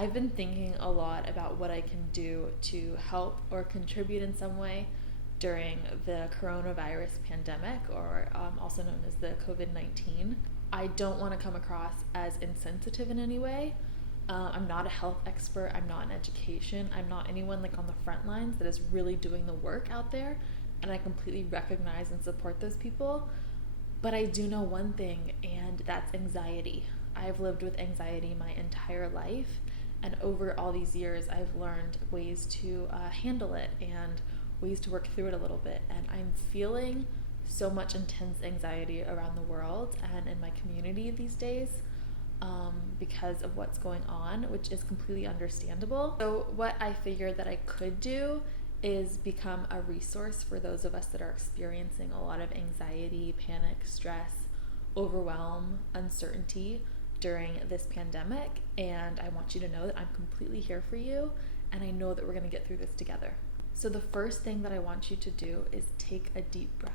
I've been thinking a lot about what I can do to help or contribute in some way during the coronavirus pandemic, or also known as the COVID-19. I don't want to come across as insensitive in any way. I'm not a health expert. I'm not in education. I'm not anyone like on the front lines that is really doing the work out there. And I completely recognize and support those people. But I do know one thing, and that's anxiety. I've lived with anxiety my entire life. And over all these years, I've learned ways to handle it and ways to work through it a little bit. And I'm feeling so much intense anxiety around the world and in my community these days because of what's going on, which is completely understandable. So what I figured that I could do is become a resource for those of us that are experiencing a lot of anxiety, panic, stress, overwhelm, uncertainty during this pandemic. And I want you to know that I'm completely here for you, and I know that we're going to get through this together. So the first thing that I want you to do is take a deep breath.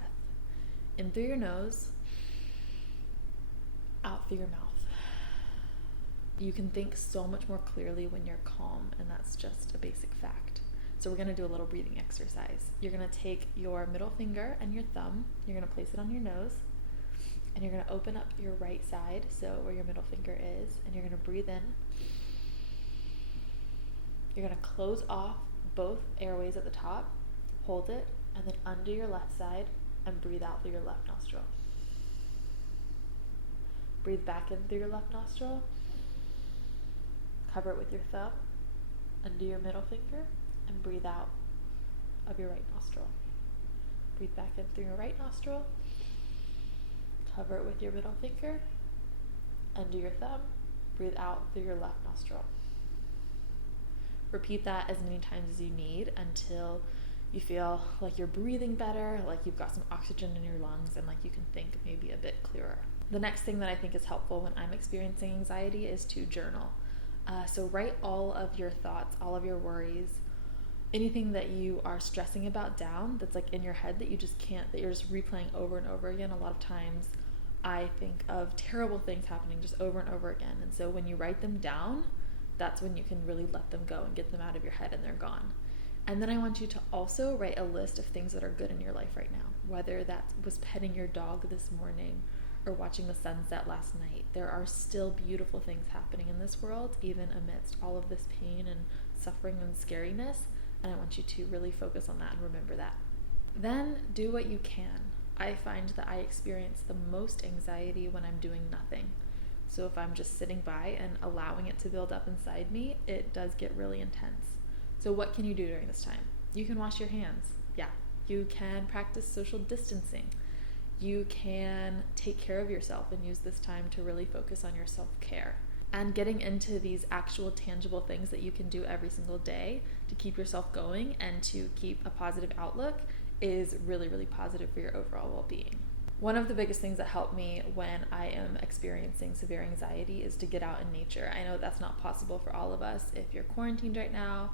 In through your nose, out through your mouth. You can think so much more clearly when you're calm, and that's just a basic fact. So we're going to do a little breathing exercise. You're going to take your middle finger and your thumb, you're going to place it on your nose, and you're going to open up your right side, so where your middle finger is, and you're going to breathe in. You're going to close off both airways at the top, hold it, and then under your left side, and breathe out through your left nostril. Breathe back in through your left nostril. Cover it with your thumb, under your middle finger, and breathe out of your right nostril. Breathe back in through your right nostril. Cover it with your middle finger, under your thumb. Breathe out through your left nostril. Repeat that as many times as you need until you feel like you're breathing better, like you've got some oxygen in your lungs, and like you can think maybe a bit clearer. The next thing that I think is helpful when I'm experiencing anxiety is to journal. So write all of your thoughts, all of your worries, anything that you are stressing about down that's like in your head that you just can't, that you're just replaying over and over again. A lot of times I think of terrible things happening just over and over again. And so when you write them down, that's when you can really let them go and get them out of your head and they're gone. And then I want you to also write a list of things that are good in your life right now, whether that was petting your dog this morning or watching the sunset last night. There are still beautiful things happening in this world, even amidst all of this pain and suffering and scariness. And I want you to really focus on that and remember that. Then do what you can. I find that I experience the most anxiety when I'm doing nothing. So if I'm just sitting by and allowing it to build up inside me, it does get really intense. So what can you do during this time? You can wash your hands. Yeah. You can practice social distancing. You can take care of yourself and use this time to really focus on your self-care. And getting into these actual tangible things that you can do every single day to keep yourself going and to keep a positive outlook is really, really positive for your overall well-being. One of the biggest things that help me when I am experiencing severe anxiety is to get out in nature. I know that's not possible for all of us if you're quarantined right now,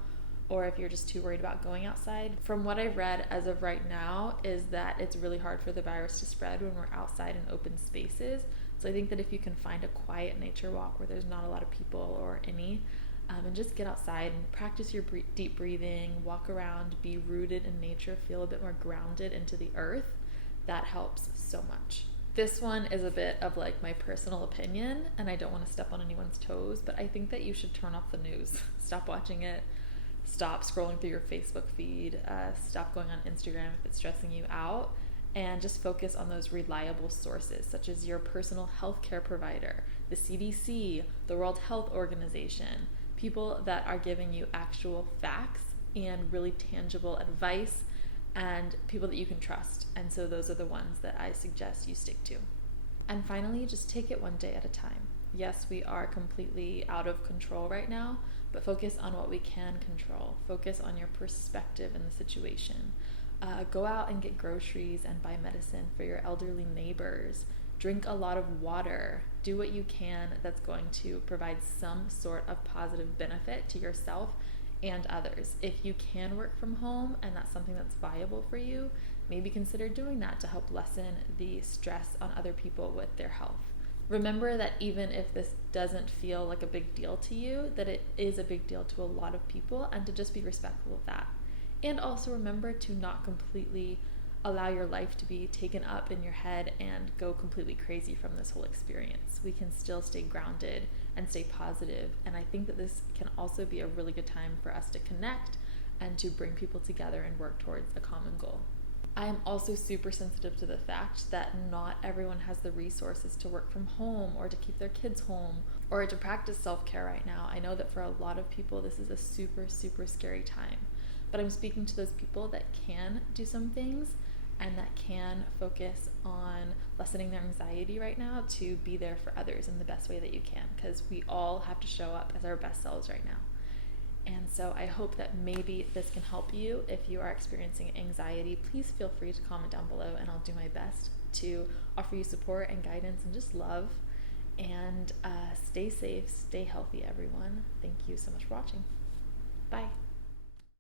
or if you're just too worried about going outside. From what I've read as of right now is that it's really hard for the virus to spread when we're outside in open spaces. So I think that if you can find a quiet nature walk where there's not a lot of people or any, and just get outside and practice your deep breathing, walk around, be rooted in nature, feel a bit more grounded into the earth, that helps so much. This one is a bit of like my personal opinion, and I don't want to step on anyone's toes, but I think that you should turn off the news. Stop watching it. Stop scrolling through your Facebook feed, stop going on Instagram if it's stressing you out, and just focus on those reliable sources such as your personal healthcare provider, the CDC, the World Health Organization, people that are giving you actual facts and really tangible advice, and people that you can trust. And so those are the ones that I suggest you stick to. And finally, just take it one day at a time. Yes, we are completely out of control right now, but focus on what we can control. Focus on your perspective in the situation. Go out and get groceries and buy medicine for your elderly neighbors. Drink a lot of water. Do what you can that's going to provide some sort of positive benefit to yourself and others. If you can work from home and that's something that's viable for you, maybe consider doing that to help lessen the stress on other people with their health. remember that even if this doesn't feel like a big deal to you, that it is a big deal to a lot of people, and to just be respectful of that. And also remember to not completely allow your life to be taken up in your head and go completely crazy from this whole experience. We can still stay grounded and stay positive, and I think that this can also be a really good time for us to connect and to bring people together and work towards a common goal. I am also super sensitive to the fact that not everyone has the resources to work from home or to keep their kids home or to practice self-care right now. I know that for a lot of people this is a super, super scary time, but I'm speaking to those people that can do some things and that can focus on lessening their anxiety right now to be there for others in the best way that you can, because we all have to show up as our best selves right now. And so I hope that maybe this can help you. If you are experiencing anxiety, please feel free to comment down below, and I'll do my best to offer you support and guidance and just love. And stay safe, stay healthy, everyone. Thank you so much for watching.